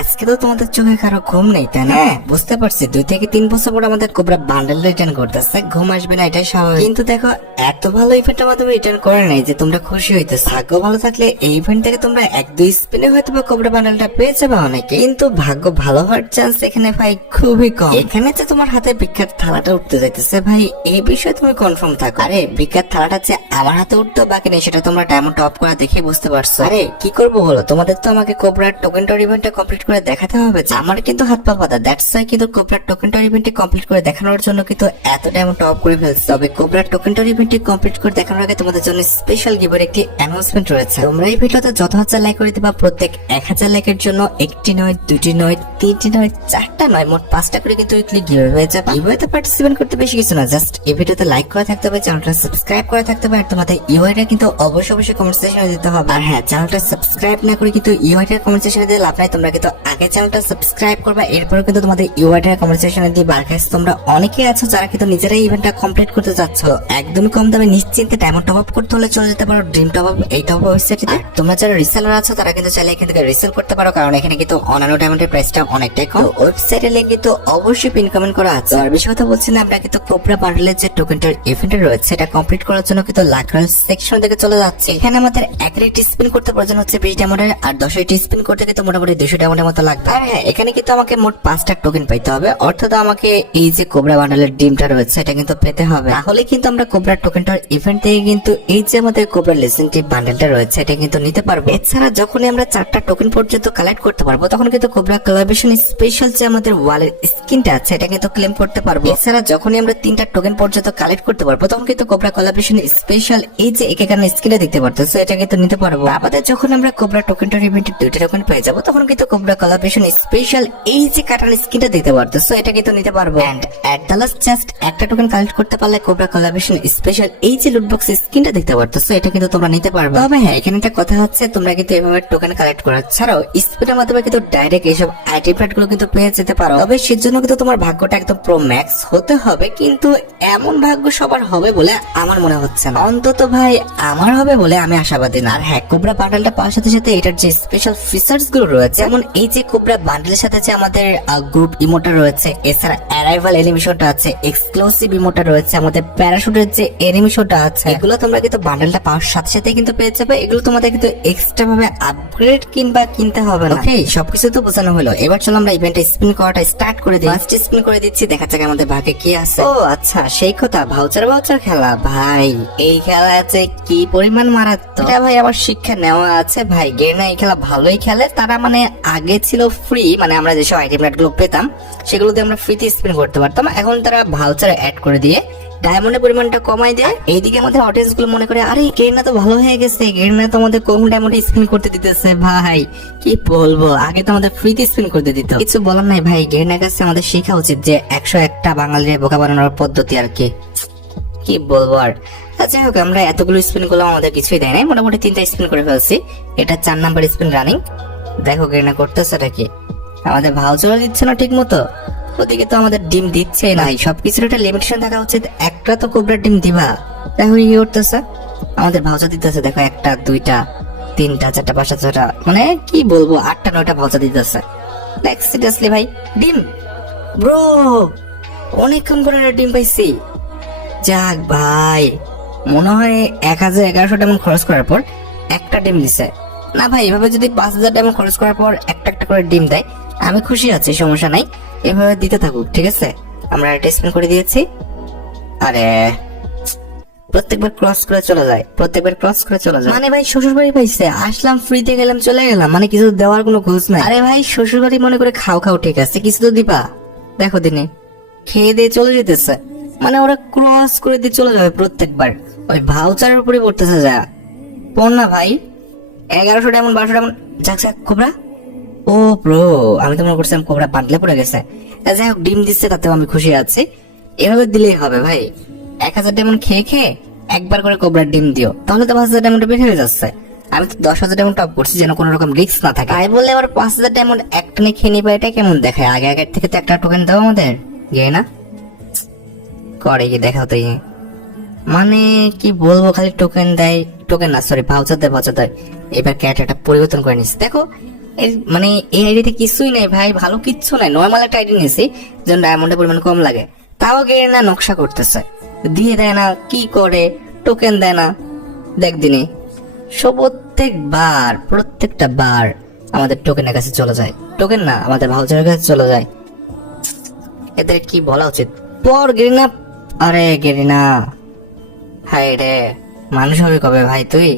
আজকে তো তোমাদের চোখে কারও ঘুম নেই তাই না? বুঝতে পারছি। দুই থেকে তিন বছর পর আমাদের কোবরা বান্ডেল রিটার্ন করতেছে। ঘুম আসবে না এটাই স্বাভাবিক। কিন্তু দেখো এত ভালো ইভেন্টের মাধ্যমে রিটার্ন করে নাই যে তোমরা খুশি হইতে ভাগ্য ভালো থাকলে এই ইভেন্ট থেকে তোমরা এক দুই স্পিনে হয়তো বা কোবরা বান্ডেলটা পেয়ে যাবে অনেকে। কিন্তু ভাগ্য ভালো হওয়ার চান্স এখানে ভাই খুবই কম। এখানে যে তোমার হাতে বিখ্যাত থালাটা উঠতে যাইতেছে ভাই এই বিষয়ে তুমি কনফার্ম থাকো। আরে বিখ্যাত থালাটা যে আমার হাতে উঠতো বাকি নেই সেটা তোমরা ডায়মন্ড টপ করা দেখে বুঝতে পারছ। আরে কি করব বলো? তোমাদের তো আমাকে কোবরার টোকেন টর ইভেন্টটা কমপ্লিট করে দেখাতে হবে যে। আমার কিন্তু হাত পা পাতা দ্যাটস ওয়াই কিন্তু কোবরার টোকেন টর ইভেন্টটি কমপ্লিট করে দেখানোর জন্য কিন্তু এত ডায়মন্ড টপ করে ফেলছি। তবে কোবরার টোকেন টর ইভেন্টটি কমপ্লিট করে দেখানোর আগে তোমাদের জন্য স্পেশাল গিভের একটি অ্যানাউন্সমেন্ট রয়েছে। তোমরা এই ভিডিওতে যত হাজার লাইক করে দিবা, প্রত্যেক এক হাজার লাইকের জন্য একটি নয়, দুটি নয়, তিনটি নয়, চারটা নয়, মোট পাঁচটা করে কিন্তু উইকলি গিভে হয়ে যাবে। গিভেতে পার্টিসিপেট করতে বেশি কিছু না জাস্ট এই ভিডিওতে লাইক করে থাকতে হবে চ্যানেলটা সাবস্ক্রাইব করা থাকতে হবে, আর তোমাদের ইউআইটা কিন্তু অবশ্যই অবশ্যই কমেন্ট সেকশনে দিতে হবে। আর হ্যাঁ চ্যানেলটা সাবস্ক্রাইব না করে কিন্তু ইউআইটা কমেন্ট সেকশনে দিয়ে লাভ নাই, তোমরা কিন্তু আগে চ্যানেলটা সাবস্ক্রাইব করবা, এরপরে কিন্তু তোমাদের ইউআইটা কমেন্ট সেকশনে দিয়ে বার তোমরা অনেকে আছো যারা কিন্তু নিজেরাই ইভেন্টটা কমপ্লিট করতে যাচ্ছ একদমই কম দামে নিশ্চিন্তে ডায়মন্ড টপ আপ করতে হলে চলে যেতে পারো ড্রিম টপ আপ এই টপ আপ ওয়েবসাইটে তোমরা যারা রিসেলার আছো, তারা কিন্তু চাইলে এখান থেকে রিসেল করতে পারো, কারণ এখানে কিন্তু অন্যান্য ডায়মন্ডের প্রাইসটা অনেকটাই কম। ওয়েবসাইটে লিংক কিন্তু অবশ্যই পিন কমেন্ট করা আছে। আর বেশি কথা বলছি না, আমরা কিন্তু কোবরা বান্ডেলের যে টোকেনটার ইভেন্ট রয়েছে এটা কমপ্লিট করার জন্য কিন্তু লাকরাল সেকশন থেকে চলে যাচ্ছে। এখানে আমাদের একাধিকটি স্পিন করতে প্রয়োজন হচ্ছে বিশ ডায়মন্ডের আর দশটি স্পিন করতে কিন্তু মোটামুটি দুশো ডায়মন্ডের মতো লাগবে। আর হ্যাঁ এখানে কিন্তু আমাকে মোট পাঁচটা টোকেন পাইতে হবে। অর্থাৎ আমাকে এই যে কোবরা বান্ডেলের ডিমটা রয়েছে, এটা কিন্তু পেতে হবে। তাহলে কিন্তু আমরা কোবরা টোকেনটার ইভেন্ট থেকে কিন্তু এই যে আমাদের কোবরা লেসেন্টিভ বান্ডেলটা রয়েছে, এটা কিন্তু নিতে পারব। এছাড়া যখনই আমরা চারটা টোকেন পর্যন্ত কালেক্ট করতে পারব, তখন কিন্তু কোবরা কোলাবেশন স্পেশাল যে আমাদের ওয়ালের স্কিনটা আছে, এটা কিন্তু ক্লেম করতে পারব। এছাড়া যখনই আমরা তিনটা টোকেন পর্যন্ত কালেক্ট করতে পারব, তখন কিন্তু কোবরা কোলাবেশন স্পেশাল এই যে এক একেকার স্কিনটা দেখতে পারতেছো, এটা কিন্তু নিতে পারব। আমাদের যখন আমরা কোবরা টোকেনটার ইভেন্টে দুইটা টোকেন পেয়ে যাব, তখন কিন্তু কোবরা কোলাবেশন স্পেশাল এই যে কাটার স্কিনটা দিতে পারতেছো এটা কিন্তু নিতে পারব? And at the last just একটা টোকেন কালেক্ট করতে পারলে কোবরা কোলাবেশন স্পেশাল এই যে লুটবক্স স্কিনটা দেখতে পারতেছো এটা কিন্তু তোমরা নিতে পারবে। তবে হ্যাঁ এখানে একটা কথা হচ্ছে, তোমরা কিন্তু এভাবে টোকেন কালেক্ট করা ছাড়াও স্পিডের মাধ্যমে কিন্তু ডাইরেক্ট এইসব আইটি প্যাডগুলো কিন্তু পেয়ে যেতে পারো। তবে সেজন্য কিন্তু তোমার ভাগ্যটা একদম প্রো ম্যাক্স হতে হবে, কিন্তু এমন ভাগ্য সবার হবে বলে আমার মনে হচ্ছে না। অন্তত ভাই, আমার হবে বলে আমি আশাবাদী না। আর হ্যাঁ কোবরা বান্ডেলটা পাওয়ার সাথে সাথে এটার যে স্পেশাল ফিচার্সগুলো রয়েছে, যেমন এই যে কোবরা বান্ডেলের সাথে যে আমাদের গ্রুপ ইমোটা রয়েছে এছাড়া অ্যারাইভাল এনিমেশনটা আছে এক্সক্লুসিভ ইমোটা রয়েছে আমাদের প্যারাশুটের যে এনিমেশনটা আছে এগুলো তোমরা কিন্তু বান্ডেলটা পাওয়ার সাথে সাথে কিন্তু পেয়ে যাবে। এগুলো তোমাদের কিন্তু এক্সট্রা ভাবে আপগ্রেড কিংবা কিনতে হবে না। ওকে সবকিছু তো বোঝানো হলো। এবার চলো আমরা ইভেন্টে স্পিন করাটা স্টার্ট করে দিই। ফার্স্ট স্পিন করে দিচ্ছি দেখা যাক আমাদের ভাগে কি আছে। ও আচ্ছা সেই কথা ভাউচার ভাউচার খেলা। ভাই এই খেলা আছে কি পরিমাণ মারাত্মক। এটা ভাই আমার শিক্ষা নেওয়া আছে। ভাই গেনা এই খেলা ভালোই খেলে। তারা মানে আগে ছিল ফ্রি মানে আমরা যেসব আইটেমগুলো পেতাম সেগুলো দিয়ে আমরা ফ্রিতে স্পিন করতে পারতাম। এখন তারা ভাউচার অ্যাড করে দিয়ে ডায়মন্ডের পরিমাণটা কমাই দেয়। এইদিকে আমাদের অডিয়েন্সগুলো মনে করে, আরে গেরনা তো ভালো হয়ে গেছে গেরনা তো আমাদের কম ডায়মন্ডে স্পিন করতে দিতেছে, ভাই? কি বলব? আগে তো আমাদের ফ্রিতে স্পিন করতে দিত। কিছু বলার নাই, ভাই গেরনার কাছে আমাদের শেখা উচিত যে একশো একটা বাঙালির বোকা বানানোর পদ্ধতি আর কি। কি বলব আর? যাই হোক, আমরা এতগুলো স্পিন করলাম, আমাদের কিছুই দেয় নাই। মোটামুটি তিনটা স্পিন করে ফেলছি। এটা চার নাম্বার স্পিন রানিং দেখো গেরনা করতেছে এটা কি? আমাদের ভাউচারও দিচ্ছে না ঠিক মতো ওদিকে তো আমাদের ডিম দিচ্ছে নাই সবকিছুর একটা লিমিটেশন থাকা উচিত। একটা তো কোবরার ডিম দিবা। দেখো ইয়ে করতেছে। আমাদের ভাউচার দিতেছে, দেখো একটা, দুইটা, তিনটা, চারটা, পাঁচটা ছটা মানে কি বলব, আটটা, নয়টা ভাউচার দিতেছে। নেক্সট সিরিয়াসলি ভাই, ডিম। ব্রো অনেকক্ষণ করে একটা ডিম পাইছি। যাক ভাই, মনে হয় এক হাজার এগারোশো টাকা খরচ করার পর একটা ডিম দিছে। না ভাই এভাবে যদি পাঁচ হাজার টাকা খরচ করার পর একটা একটা করে ডিম দেয় আমি খুশি আছি সমস্যা নাই। এভাবে দিতে থাকুক ঠিক আছে? আমরা একটা করে দিয়েছি। আরে প্রত্যেকবার ক্রস করে চলে যায় প্রত্যেকবার ক্রস করে চলে যায়। মানে ভাই শ্বশুর বাড়ি পাইছে আসলাম ফ্রিতে গেলাম চলে গেলাম মানে কিছু দেওয়ার কোনো খোঁজ নাই। আরে ভাই শ্বশুর বাড়ি মনে করে খাও খাও ঠিক আছে কিছু তো দিবা। দেখো দিনে খেয়ে দিয়ে চলে যেতেছে। মানে ওরা ক্রস করে দিয়ে চলে যাবে প্রত্যেকবার। ওই ভাউচারের উপরে পড়তেছে যা। পড় না ভাই। এগারোশো ডায়মন্ড বারোশো ডায়মন্ড যাক যাক কোবরা ও ব্রো আমি তো মনে করছিলাম কোবরা বাদলে পড়ে গেছে। যাই হোক, ডিম দিচ্ছে, তাতেও আমি খুশি আছি। এভাবে দিলেই হবে, ভাই। এক হাজার ডায়মন্ড খেয়ে খেয়ে একবার করে কোবরার ডিম দিও। তাহলে তো পাঁচ হাজার ডায়মন্ড বের হয়ে যাচ্ছে। আমি তো দশ হাজার ডায়মন্ড টপ করছি, যেন কোনো রকম রিস্ক না থাকে। তাই বললে আবার পাঁচ হাজার ডায়মন্ড একটানে খেয়ে নিবে, এটা কেমন দেখায় আগে আগের থেকে তো একটা টোকেন দাও আমাদের। গিয়ে না। করে গিয়ে দেখাও তো। মানে কি বলব, খালি টোকেন দেয় টোকেন না সরি ভাউচার দেয় ভাউচার দেয়। এবার একটা পরিবর্তন করে নিচ্ছে দেখো মানে এই আইডিতে কিছুই নেই ভাই, ভালো কিচ্ছু নাই। নর্মাল একটা আইডি নিয়েছি, যেন ডায়মন্ডের পরিমাণ কম লাগে। তাও গিয়ে না নকশা করতেছে। দিয়ে দেয় না, কি করে? টোকেন দেয় না। দেখ দিনে সব প্রত্যেকবার, প্রত্যেকটা বার আমাদের টোকেনের কাছে চলে যায়। টোকেন না, আমাদের ভাউচারের কাছে চলে যায়। এদের কি বলা উচিত? পর গেরিনা, আরে গেরিনা। হাই রে, মানুষ হবে কবে ভাই তুই?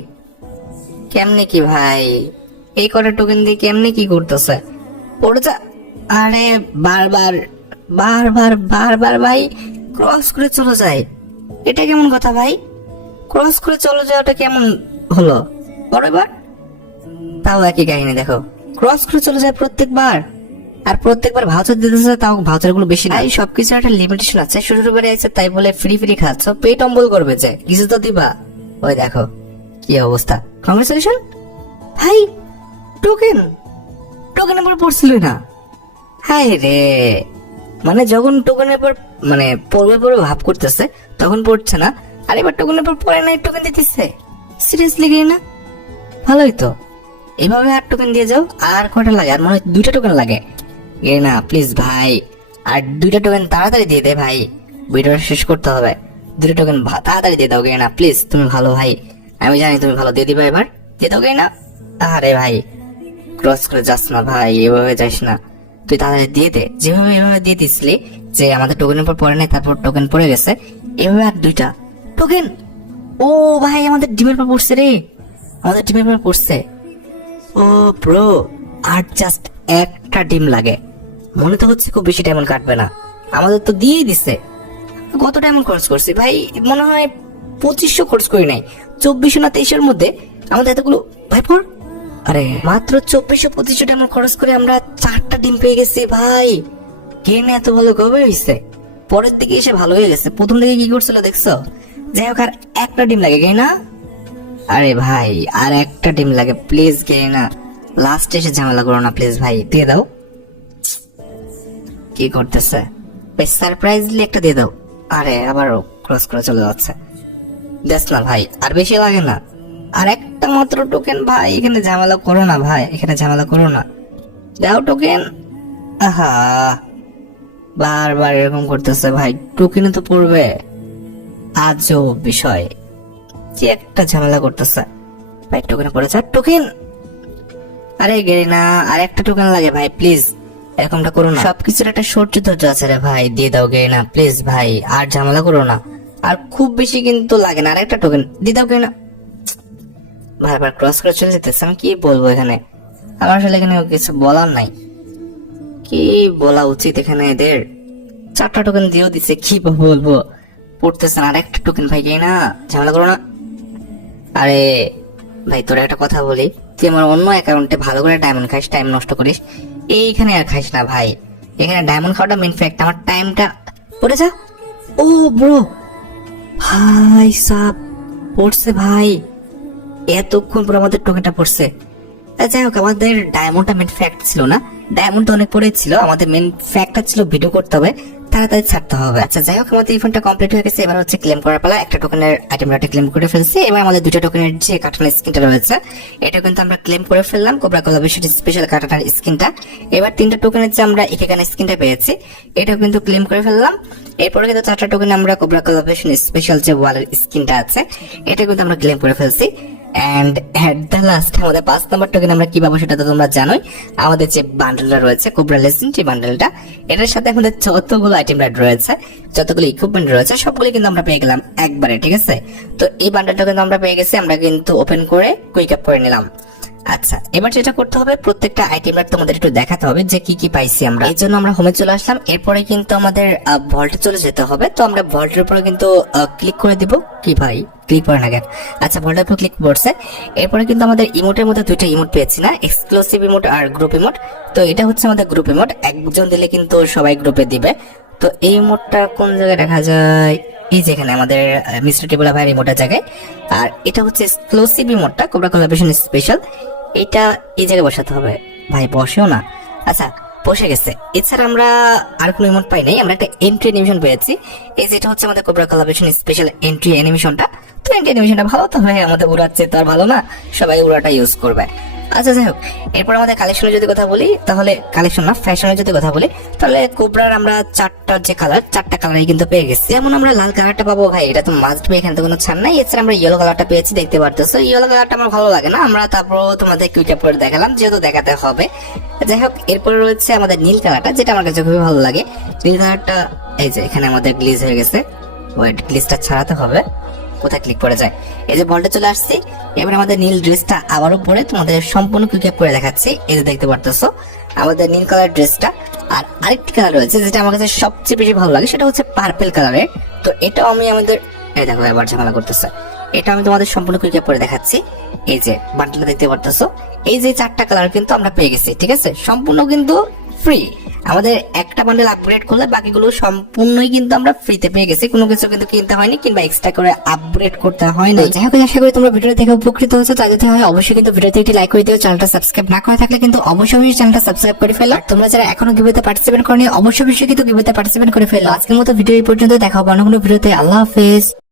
কেমনে কি ভাই? এই কটা টোকেন দিয়ে কেমনে কি করতেছে? পড়ে যা আরে, বারবার বারবার বারবার ভাই ক্রস করে চলে যায়। এটা কেমন কথা ভাই? ক্রস করে চলে যাওয়াটা কেমন হলো? পরের বার তাও একই কাহিনী, দেখো। ক্রস করে চলে যায় প্রত্যেকবার। আর প্রত্যেকবার ভাউচার দিতেছে, তাও ভাউচারগুলো বেশি নাই সবকিছু একটা লিমিটেশন আছে। ছোট ছোট করে আছে, তাই বলে ফ্রি ফ্রি খাচ্ছ। পেট অম্বল করবে যে, কিছু তো দিবা। ওই দেখো, কি অবস্থা। কংগ্রেচুলেশন টোকেন পড়ছিল না। হাই রে। মানে যখন টোকেনের পর মানে পড়বে পড়বে ভাব করতেছে, তখন পড়ছে না। আর এবার টোকেনের পর পড়ে নাই টোকেন দিতেছে। সিরিয়াসলি গিয়ে না? ভালোই তো। এভাবে আর টোকেন দিয়ে যাও, আর কটা লাগে? আর মনে হয় দুইটা টোকেন লাগে। এ না প্লিজ ভাই। আর দুইটা টোকেন তাড়াতাড়ি দিয়ে দে ভাই। ভিডিওটা শেষ করতে হবে। দুইটা টোকেন তাড়াতাড়ি দিয়ে দাও না প্লিজ তুমি ভালো ভাই। আমি জানি তুমি ভালো দিয়ে দিবা এবার। দিয়ে গে না আরে ভাই, ক্রস করে যাস না ভাই, এভাবে যাস না। তুই তাড়াতাড়ি দিয়ে দে। যেভাবে এভাবে দিয়ে দিছিলি যে আমাদের টোকেনের পর পড়ে নাই, তারপর টোকেন পড়ে গেছে, এভাবে আর দুইটা। টোকেন ও ভাই, আমাদের ডিমের পর পড়ছে রে। আমাদের ডিমের পর পড়ছে। ও ব্রো আর জাস্ট একটা ডিম লাগে। মনে তো হচ্ছে খুব বেশি ডায়মন্ড কাটবে না। আমাদের তো দিয়েই দিছে। কত ডায়মন্ড খরচ করছি? ভাই, মনে হয় পঁচিশশো খরচ করি নাই। চব্বিশশো না তেইশের মধ্যে আমাদের এতগুলো ভাই পর আরে, মাত্র চব্বিশশো পঁচিশশো ডায়মন্ড খরচ করে আমরা চারটা ডিম পেয়ে গেছি, ভাই। গেম এত ভালো, কবে হয়েছে পরের দিকে এসে ভালো হয়ে গেছে। প্রথম দিকে কি করছিল দেখছ? যাই হোক, আর একটা ডিম লাগে গে না? আরে ভাই, আর একটা ডিম লাগে প্লিজ গে না? লাস্ট এসে ঝামেলা করো না প্লিজ ভাই, দিয়ে দাও। কি করতেছে? বেশ সারপ্রাইজলি একটা দিয়ে দাও। আরে, আবারও ক্রস করে চলে যাচ্ছে। না ভাই আর বেশি লাগে না। আর একটা মাত্র টোকেন ভাই, এখানে ঝামেলা করো না, ভাই, এখানে ঝামেলা করো না। দাও টোকেন আহা। বারবার এরকম করতেছে, ভাই। টোকেনে তো পড়বে। আজও বিষয়। যে একটা ঝামেলা করতেছে। ভাই টোকেন পড়েছে। আর টোকেন আরে গেরি না আর একটা টোকেন লাগে, ভাই প্লিজ এরকমটা করো না। সবকিছুর একটা সহ্য ধৈর্য আছে রে, ভাই। দিয়ে দাও গেরি না প্লিজ ভাই। আর ঝামেলা করো না। আর খুব বেশি কিন্তু লাগে না। আর একটা টোকেন দিয়ে দাও গেরি না বারবার ক্রস করে চলে যেতেছে, আমি কি বলব এখানে? আমার আসলে এখানে কিছু বলার নাই। কি বলা উচিত এখানে এদের? চারটা টোকেন দিয়েও দিছে, কি বলব? পড়তেছে না, আর একটা টোকেন ভাই যাই না, ঝামেলা করো না। আরে ভাই, তোর একটা কথা বলি, তুই আমার অন্য অ্যাকাউন্টে ভালো করে ডায়মন্ড খাইস টাইম নষ্ট করিস। এইখানে আর খাইস না ভাই। এখানে ডায়মন্ড খাওয়াটা মেন ফ্যাক্ট আমার টাইমটা পড়ে যা। ও ব্রো ভাই সাপ পড়ছে ভাই। এতক্ষণ পর আমাদের টোকেনটা পড়ছে। যাই হোক, আমাদের ডায়মন্ডটা মেন ফ্যাক্ট ছিল না। ডায়মন্ড অনেক পরে ছিল। আমাদের মেন ফ্যাক্টটা ছিল ভিডিও করতে হবে। তাড়াতাড়ি ছাড়তে হবে। আচ্ছা যাই হোক, আমাদের ইভেন্টটা কমপ্লিট হয়ে গেছে। এবার হচ্ছে ক্লেম করার পালা। একটা টোকেনের আইটেমটা ক্লেম করে ফেলছি। এবার আমাদের দুটো টোকেনের যে স্কিনটা রয়েছে এটা কিন্তু আমরা ক্লেম করে ফেললাম। কোবরা স্পেশাল কাটানোর স্কিনটা এবার তিনটা টোকেনের যে আমরা এখানে স্কিনটা পেয়েছি, এটাও কিন্তু ক্লেম করে ফেললাম। এরপরে কিন্তু চারটা টোকেন আমরা কোবরা স্পেশাল যে ওয়ালের স্কিনটা আছে এটা কিন্তু আমরা ক্লেম করে ফেলছি। এন্ড অ্যাট দ্য লাস্ট আমাদের পাঁচ নাম্বার টোকেন আমরা কি সেটা তো তোমরা জানোই। আমাদের যে বান্ডেলটা রয়েছে কোবরা লেসিন যে বান্ডেলটা এটার সাথে আমাদের যতগুলো আইটেম রাইড রয়েছে, যতগুলো ইকুইপমেন্ট রয়েছে সবগুলো কিন্তু আমরা পেয়ে গেলাম একবারে, ঠিক আছে? তো এই বান্ডেলটা কিন্তু আমরা পেয়ে গেছি, আমরা কিন্তু ওপেন করে কুইক আপ করে নিলাম। আচ্ছা এবার যেটা করতে হবে, প্রত্যেকটা আইটেম তোমাদের একটু দেখাতে হবে যে কি কি পাইছি আমরা। এই জন্য আমরা হোমে চলে আসলাম। এরপরে কিন্তু আমাদের ভল্টে চলে যেতে হবে। তো আমরা ভল্টের উপরে কিন্তু ক্লিক করে দিব। কি ভাই? ক্লিক করে না কেন আচ্ছা ভল্টের উপর ক্লিক করছে। এরপরে কিন্তু আমাদের ইমোটের মধ্যে দুইটা ইমোট পেয়েছি না? এক্সক্লুসিভ ইমোট আর গ্রুপ ইমোট তো এটা হচ্ছে আমাদের গ্রুপ ইমোট একজন দিলে কিন্তু সবাই গ্রুপে দিবে। তো এই ইমোটটা কোন জায়গায় দেখা যায়? এই যেখানে আমাদের মিস্টার টেবুলা ভাইয়ের ইমোটার জায়গায়। আর এটা হচ্ছে এক্সক্লুসিভ ইমোটটা কোবরা কোলাবেশন স্পেশাল এটা এই জায়গায় বসাতে হবে। ভাই, বসেও না। আচ্ছা বসে গেছে। এছাড়া আমরা আর কোনো ইমোট পাই নাই। আমরা একটা এন্ট্রি অ্যানিমেশন পেয়েছি। এই যেটা হচ্ছে আমাদের কোবরা কোলাবেশন স্পেশাল এন্ট্রি অ্যানিমেশনটা তো এন্ট্রি অ্যানিমেশনটা ভালো তো ভাই আমাদের উড়াচ্ছে তো আর ভালো না। সবাই উড়াটা ইউজ করবে। আচ্ছা যাই হোক। এরপর আমাদের কালেকশনের যদি কথা বলি, তাহলে কালেকশন না ফ্যাশনের যদি কথা বলি, তাহলে কোবরার আমরা চারটা যে কালার চারটা কালারই কিন্তু পেয়ে গেছি। যেমন আমরা লাল কালারটা পাবো, ভাই, এটা তো মাস্ট বি এখানে তো কোনো ছাড় নাই। এছাড়া আমরা ইয়েলো কালারটা পেয়েছি, দেখতে পারতেছো। ইয়েলো কালারটা আমার ভালো লাগে না। আমরা তারপর তোমাদের কুইটা পরে দেখালাম, যেহেতু দেখাতে হবে। যাই হোক, এরপরে রয়েছে আমাদের নীল কালারটা যেটা আমার কাছে খুবই ভালো লাগে। নীল কালারটা এই যে, এখানে আমাদের গ্লিজ হয়ে গেছে। ওয়েট গ্লিজটা ছাড়াতে হবে। কোথায় ক্লিক করে যায়। এই যে বলটা চলে আসছে, এবার আমাদের নীল ড্রেসটা আবারও পরে তোমাদের সম্পূর্ণ ক্লিক করে দেখাচ্ছি। এই যে দেখতে পারতেছো, আমাদের নীল কালার ড্রেসটা আর আরেকটি কালার রয়েছে যেটা আমার কাছে সবচেয়ে বেশি ভালো লাগে, সেটা হচ্ছে পার্পেল কালারের তো এটাও আমি আমাদের, এই দেখো এবার ঝামেলা করতেছে। এটা আমি তোমাদের সম্পূর্ণ ক্লিক করে দেখাচ্ছি। এই যে বান্ডেলটা দেখতে পারতেছো, এই যে চারটা কালার কিন্তু আমরা পেয়ে গেছি, ঠিক আছে? সম্পূর্ণ কিন্তু ফ্রি আমাদের একটা বান্ডেল আপগ্রেড করলে বাকিগুলো সম্পূর্ণই কিন্তু আমরা ফ্রিতে পেয়ে গেছি। কোনো কিছু কিন্তু কিনতে হয়নি কিংবা এক্সট্রা করে আপগ্রেড করতে হয় না যাই হোক আশা করি তোমরা ভিডিও দেখে উপকৃত হয়েছো। তাই যদি হয়, অবশ্যই কিন্তু ভিডিওতে একটি লাইক করে দিও। চ্যানেলটা সাবস্ক্রাইব না করে থাকলে কিন্তু অবশ্যই অবশ্যই চ্যানেলটা সাবস্ক্রাইব করে ফেলো। তোমরা যারা এখনও গিভেতে পার্টিসিপেট করনি, অবশ্যই অবশ্যই কিন্তু গিভেতে পার্টিসিপেট করে ফেলো। আজকের মতো ভিডিও এই পর্যন্ত দেখা হবে অন্য কোনো ভিডিওতে আল্লাহ হাফেজ।